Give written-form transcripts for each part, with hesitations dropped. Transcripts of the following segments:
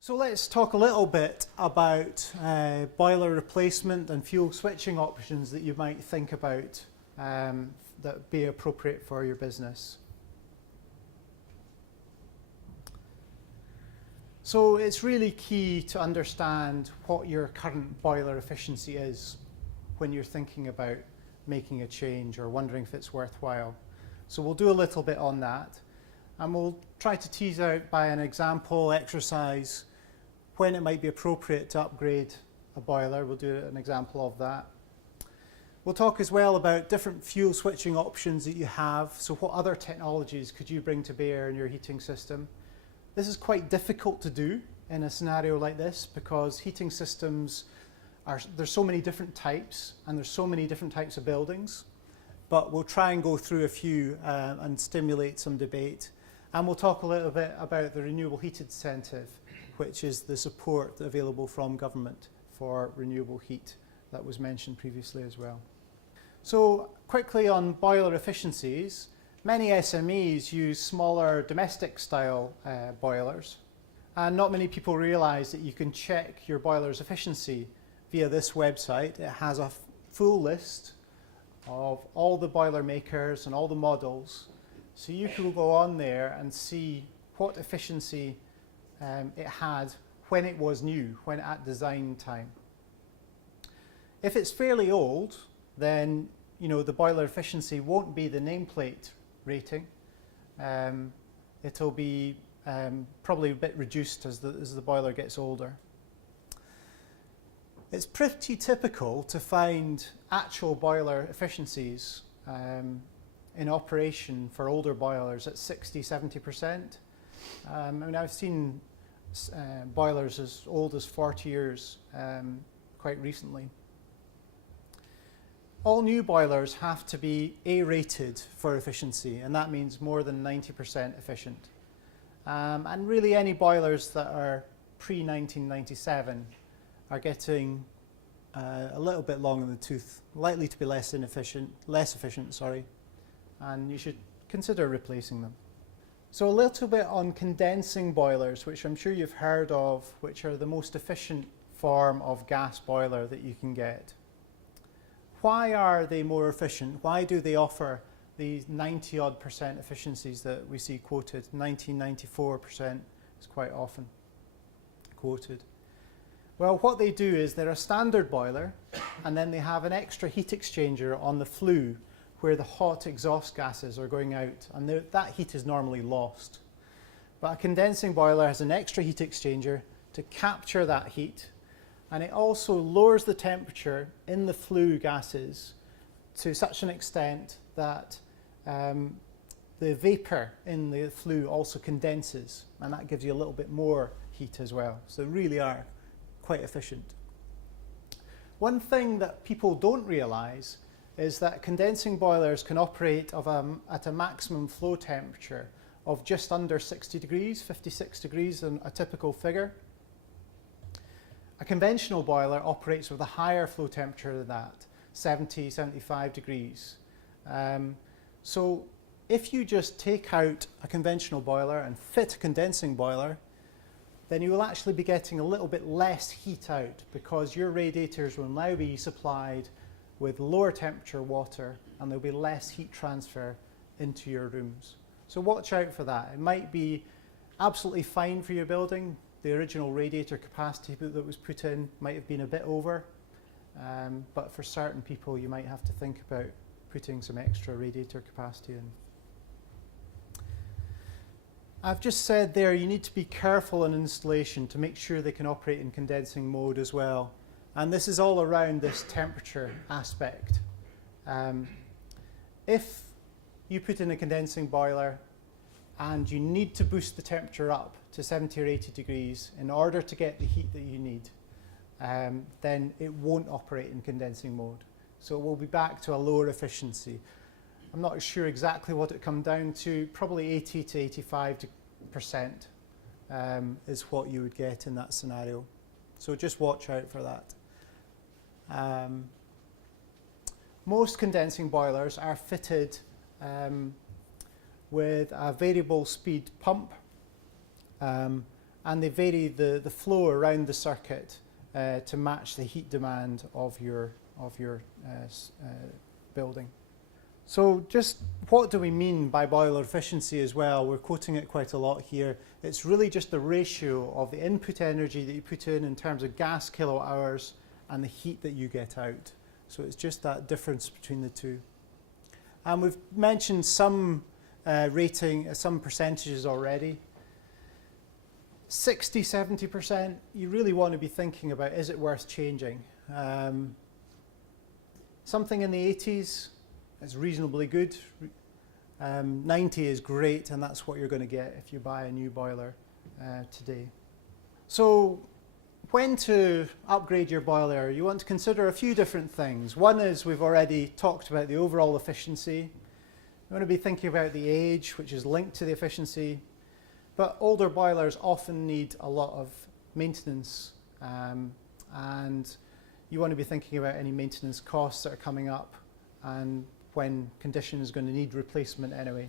So let's talk a little bit about boiler replacement and fuel switching options that you might think about that would be appropriate for your business. So it's really key to understand what your current boiler efficiency is when you're thinking about making a change or wondering if it's worthwhile. So we'll do a little bit on that, and we'll try to tease out by an example exercise when it might be appropriate to upgrade a boiler. We'll do an example of that. We'll talk as well about different fuel switching options that you have. So what other technologies could you bring to bear in your heating system? This is quite difficult to do in a scenario like this because heating systems there's so many different types and there's so many different types of buildings. But we'll try and go through a few and stimulate some debate. And we'll talk a little bit about the Renewable Heat Incentive, which is the support available from government for renewable heat that was mentioned previously as well. So quickly on boiler efficiencies, many SMEs use smaller domestic style boilers, and not many people realise that you can check your boiler's efficiency via this website. It has a full list of all the boiler makers and all the models, so you can go on there and see what efficiency it had when it was new, when at design time. If it's fairly old, then the boiler efficiency won't be the nameplate rating. It'll be probably a bit reduced as the boiler gets older. It's pretty typical to find actual boiler efficiencies in operation for older boilers at 60–70%. I mean, I've seen boilers as old as 40 years quite recently. All new boilers have to be A-rated for efficiency, and that means more than 90% efficient. And really any boilers that are pre-1997 are getting a little bit long in the tooth, likely to be less efficient, and you should consider replacing them. So a little bit on condensing boilers, which I'm sure you've heard of, which are the most efficient form of gas boiler that you can get. Why are they more efficient? Why do they offer these 90-odd% efficiencies that we see quoted? 94% is quite often quoted. Well, what they do is they're a standard boiler, and then they have an extra heat exchanger on the flue where the hot exhaust gases are going out, and that heat is normally lost. But a condensing boiler has an extra heat exchanger to capture that heat, and it also lowers the temperature in the flue gases to such an extent that the vapor in the flue also condenses, and that gives you a little bit more heat as well. So they really are quite efficient. One thing that people don't realise is that condensing boilers can operate at a maximum flow temperature of just under 60 degrees, 56 degrees in a typical figure. A conventional boiler operates with a higher flow temperature than that, 70, 75 degrees. So if you just take out a conventional boiler and fit a condensing boiler, then you will actually be getting a little bit less heat out because your radiators will now be supplied with lower temperature water, and there'll be less heat transfer into your rooms. So watch out for that. It might be absolutely fine for your building. The original radiator capacity that was put in might have been a bit over, but for certain people you might have to think about putting some extra radiator capacity in. I've just said there you need to be careful in installation to make sure they can operate in condensing mode as well. And this is all around this temperature aspect. If you put in a condensing boiler and you need to boost the temperature up to 70 or 80 degrees in order to get the heat that you need, then it won't operate in condensing mode. So we'll be back to a lower efficiency. I'm not sure exactly what it comes down to, probably 80 to 85% is what you would get in that scenario. So just watch out for that. Most condensing boilers are fitted with a variable speed pump, and they vary the flow around the circuit to match the heat demand of your building. So just what do we mean by boiler efficiency as well? We're quoting it quite a lot here. It's really just the ratio of the input energy that you put in terms of gas kilowatt hours and the heat that you get out. So it's just that difference between the two. And we've mentioned some some percentages already. 60, 70%, you really want to be thinking about, is it worth changing? Something in the 80s is reasonably good. 90 is great, and that's what you're going to get if you buy a new boiler today. So when to upgrade your boiler, you want to consider a few different things. One is, we've already talked about the overall efficiency. You want to be thinking about the age, which is linked to the efficiency. But older boilers often need a lot of maintenance, and you want to be thinking about any maintenance costs that are coming up and when condition is going to need replacement anyway.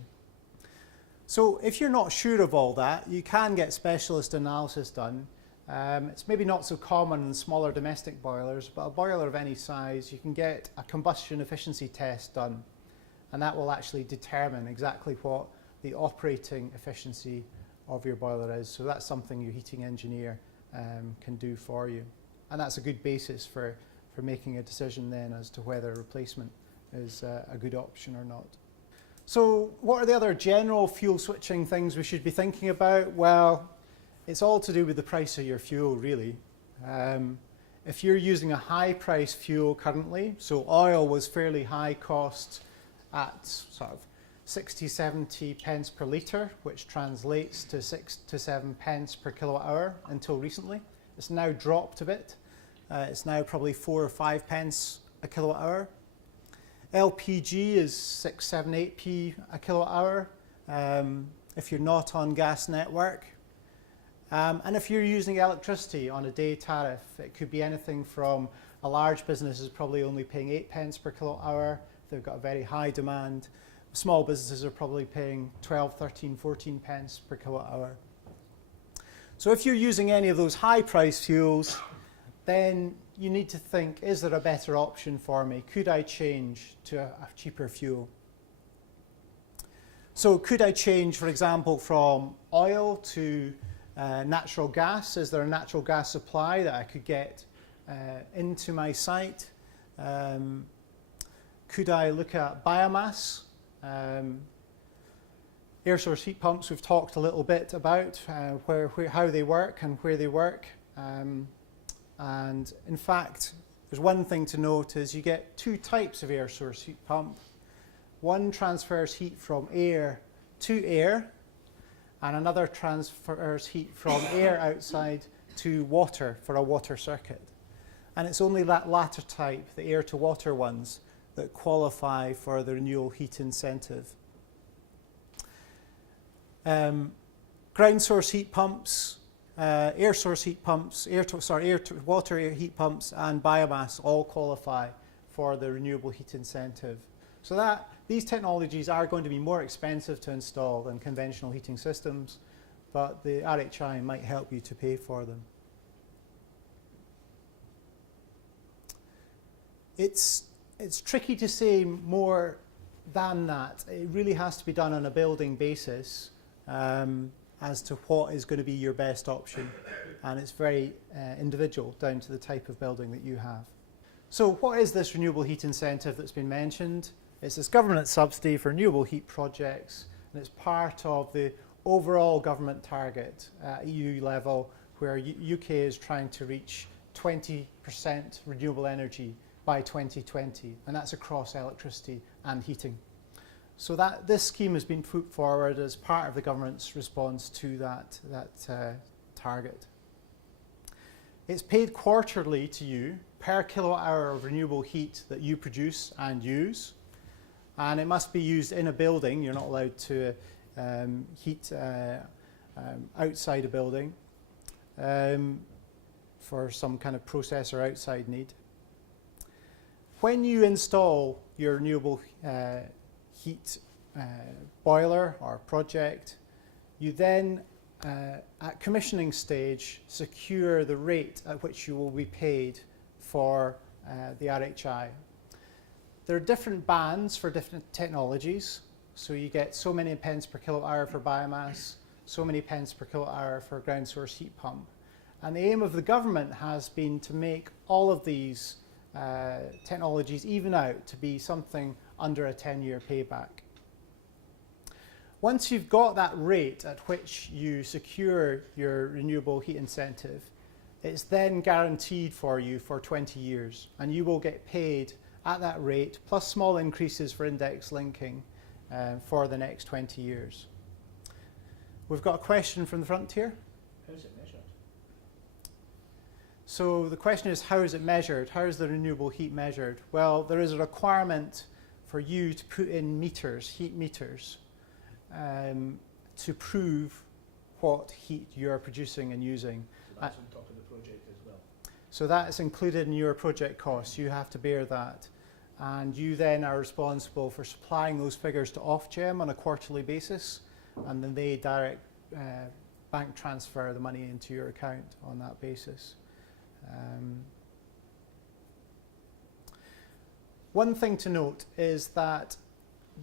So if you're not sure of all that, you can get specialist analysis done. It's maybe not so common in smaller domestic boilers, but a boiler of any size, you can get a combustion efficiency test done, and that will actually determine exactly what the operating efficiency of your boiler is. So that's something your heating engineer can do for you. And that's a good basis for making a decision then as to whether a replacement is a good option or not. So what are the other general fuel switching things we should be thinking about? Well, it's all to do with the price of your fuel, really. If you're using a high price fuel currently, so oil was fairly high cost at sort of 60, 70 pence per litre, which translates to 6 to 7 pence per kilowatt hour until recently. It's now dropped a bit. It's now probably 4 or 5 pence a kilowatt hour. LPG is 6, 7, 8p a kilowatt hour if you're not on gas network. And if you're using electricity on a day tariff, it could be anything from a large business is probably only paying 8 pence per kilowatt hour. They've got a very high demand. Small businesses are probably paying 12, 13, 14 pence per kilowatt hour. So if you're using any of those high price fuels, then you need to think, is there a better option for me? Could I change to a cheaper fuel? So could I change, for example, from oil to natural gas? Is there a natural gas supply that I could get into my site? Could I look at biomass? Air source heat pumps we've talked a little bit about, how they work and where they work. And in fact, there's one thing to note is you get two types of air source heat pump. One transfers heat from air to air, and another transfers heat from air outside to water for a water circuit. And it's only that latter type, the air to water ones, that qualify for the renewable heat incentive. Ground source heat pumps, air source heat pumps, air to water heat pumps and biomass all qualify for the renewable heat incentive. So these technologies are going to be more expensive to install than conventional heating systems, but the RHI might help you to pay for them. It's tricky to say more than that. It really has to be done on a building basis as to what is going to be your best option, and it's very individual down to the type of building that you have. So what is this renewable heat incentive that's been mentioned? It's this government subsidy for renewable heat projects, and it's part of the overall government target at EU level, where UK is trying to reach 20% renewable energy by 2020, and that's across electricity and heating. So this scheme has been put forward as part of the government's response to that target. It's paid quarterly to you per kilowatt hour of renewable heat that you produce and use, and it must be used in a building. You're not allowed to heat outside a building for some kind of process or outside need. When you install your renewable heat boiler or project, you then at commissioning stage, secure the rate at which you will be paid for the RHI. There are different bands for different technologies. So you get so many pence per kilowatt hour for biomass, so many pence per kilowatt hour for ground source heat pump. And the aim of the government has been to make all of these technologies even out to be something under a 10-year payback. Once you've got that rate at which you secure your renewable heat incentive, it's then guaranteed for you for 20 years, and you will get paid at that rate, plus small increases for index linking for the next 20 years. We've got a question from the front here. How is it measured? So the question is, how is it measured? How is the renewable heat measured? Well, there is a requirement for you to put in meters, heat meters, to prove what heat you're producing and using. So that's on top of the project as well? So that is included in your project costs. You have to bear that. And you then are responsible for supplying those figures to Ofgem on a quarterly basis, and then they direct bank transfer the money into your account on that basis. One thing to note is that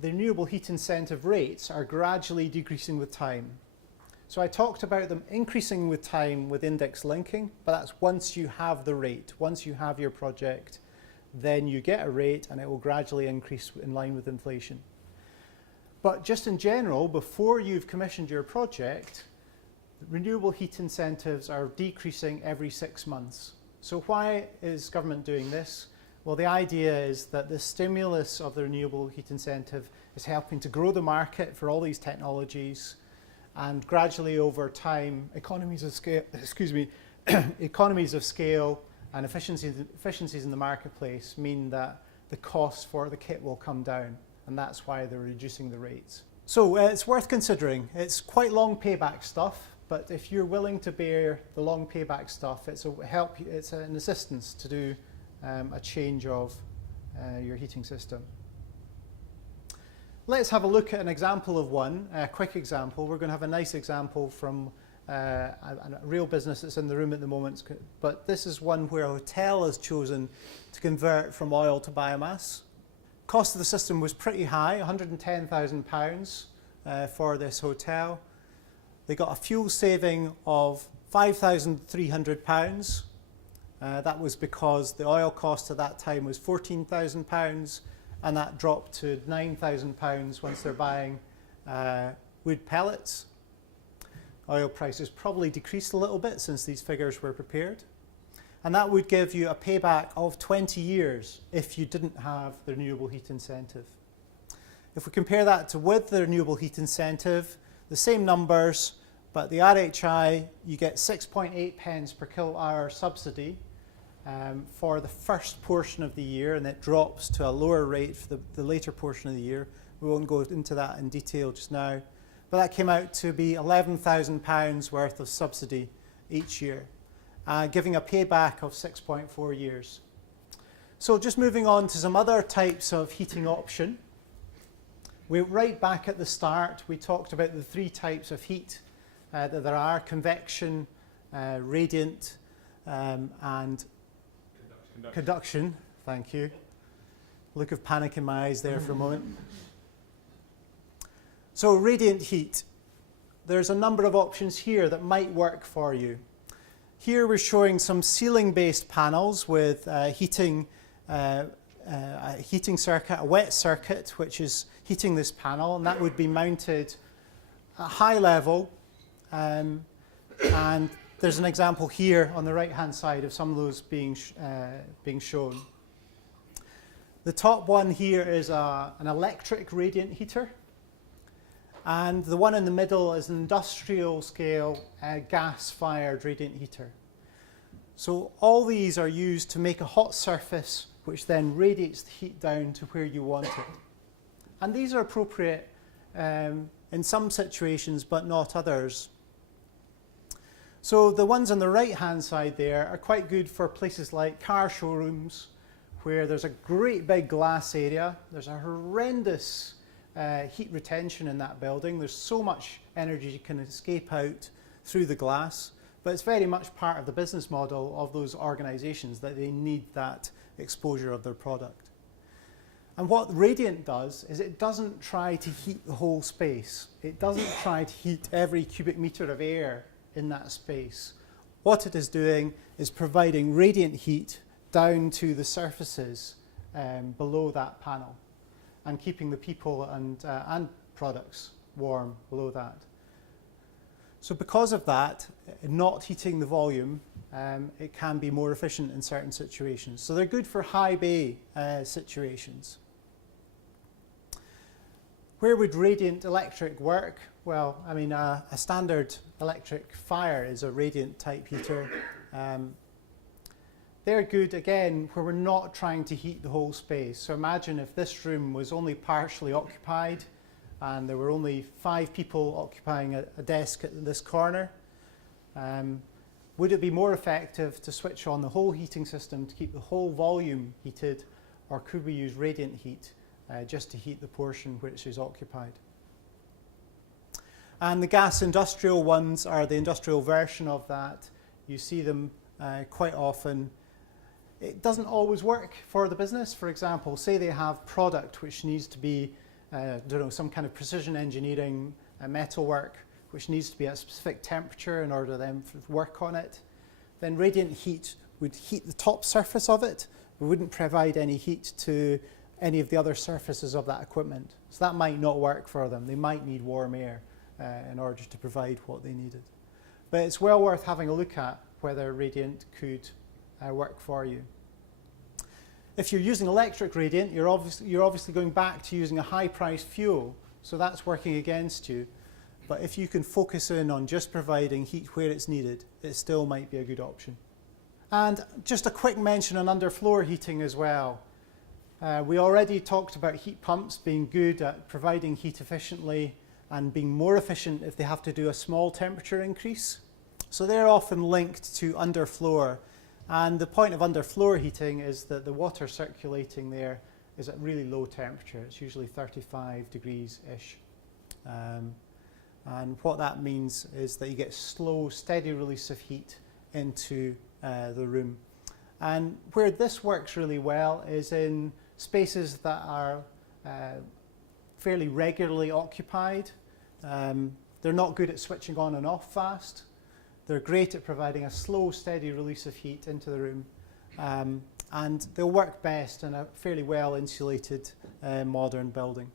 the renewable heat incentive rates are gradually decreasing with time. So I talked about them increasing with time with index linking, but that's once you have the rate. Once you have your project, then you get a rate and it will gradually increase in line with inflation. But just in general, before you've commissioned your project, renewable heat incentives are decreasing every 6 months. So why is government doing this? Well, the idea is that the stimulus of the renewable heat incentive is helping to grow the market for all these technologies, and gradually over time, economies of scale, economies of scale and efficiencies in the marketplace mean that the cost for the kit will come down, and that's why they're reducing the rates. So it's worth considering. It's quite long payback stuff, but if you're willing to bear the long payback stuff, it's an assistance to do a change of your heating system. Let's have a look at an example of one, a quick example. We're going to have a nice example from a real business that's in the room at the moment, but this is one where a hotel has chosen to convert from oil to biomass. Cost of the system was pretty high, £110,000 for this hotel. They got a fuel saving of £5,300. That was because the oil cost at that time was £14,000, and that dropped to £9,000 once they're buying wood pellets. Oil prices probably decreased a little bit since these figures were prepared. And that would give you a payback of 20 years if you didn't have the renewable heat incentive. If we compare that to with the renewable heat incentive, the same numbers, but the RHI, you get 6.8 pence per kilowatt hour subsidy for the first portion of the year, and it drops to a lower rate for the later portion of the year. We won't go into that in detail just now. But that came out to be £11,000 worth of subsidy each year, giving a payback of 6.4 years. So just moving on to some other types of heating option. Right back at the start, we talked about the 3 types of heat that there are: convection, radiant, and conduction. Thank you. Look of panic in my eyes there for a moment. So radiant heat. There's a number of options here that might work for you. Here we're showing some ceiling-based panels with a heating circuit, a wet circuit, which is heating this panel, and that would be mounted at high level. And there's an example here on the right-hand side of some of those being shown. The top one here is an electric radiant heater, and the one in the middle is an industrial scale gas-fired radiant heater. So all these are used to make a hot surface which then radiates the heat down to where you want it. And these are appropriate in some situations, but not others. So the ones on the right-hand side there are quite good for places like car showrooms, where there's a great big glass area. There's a horrendous heat retention in that building. There's so much energy can escape out through the glass, but it's very much part of the business model of those organisations that they need that exposure of their product. And what Radiant does is it doesn't try to heat the whole space. It doesn't try to heat every cubic metre of air in that space. What it is doing is providing radiant heat down to the surfaces below that panel and keeping the people and products warm below that. So because of that, not heating the volume, it can be more efficient in certain situations. So they're good for high bay situations. Where would radiant electric work? Well, I mean, a standard electric fire is a radiant type heater. They're good, again, where we're not trying to heat the whole space. So imagine if this room was only partially occupied and there were only 5 people occupying a desk at this corner. Would it be more effective to switch on the whole heating system to keep the whole volume heated, or could we use radiant heat just to heat the portion which is occupied? And the gas industrial ones are the industrial version of that. You see them quite often. It doesn't always work for the business. For example, say they have product which needs to be, some kind of precision engineering metalwork which needs to be at a specific temperature in order for them to work on it. Then radiant heat would heat the top surface of it. It wouldn't provide any heat to any of the other surfaces of that equipment. So that might not work for them. They might need warm air in order to provide what they needed. But it's well worth having a look at whether radiant could work for you. If you're using electric radiant, you're obviously going back to using a high-priced fuel, so that's working against you. But if you can focus in on just providing heat where it's needed, it still might be a good option. And just a quick mention on underfloor heating as well. We already talked about heat pumps being good at providing heat efficiently and being more efficient if they have to do a small temperature increase. So they're often linked to underfloor. And the point of underfloor heating is that the water circulating there is at really low temperature. It's usually 35 degrees-ish. And what that means is that you get slow, steady release of heat into the room. And where this works really well is in spaces that are fairly regularly occupied. They're not good at switching on and off fast. They're great at providing a slow, steady release of heat into the room. And they'll work best in a fairly well insulated modern building.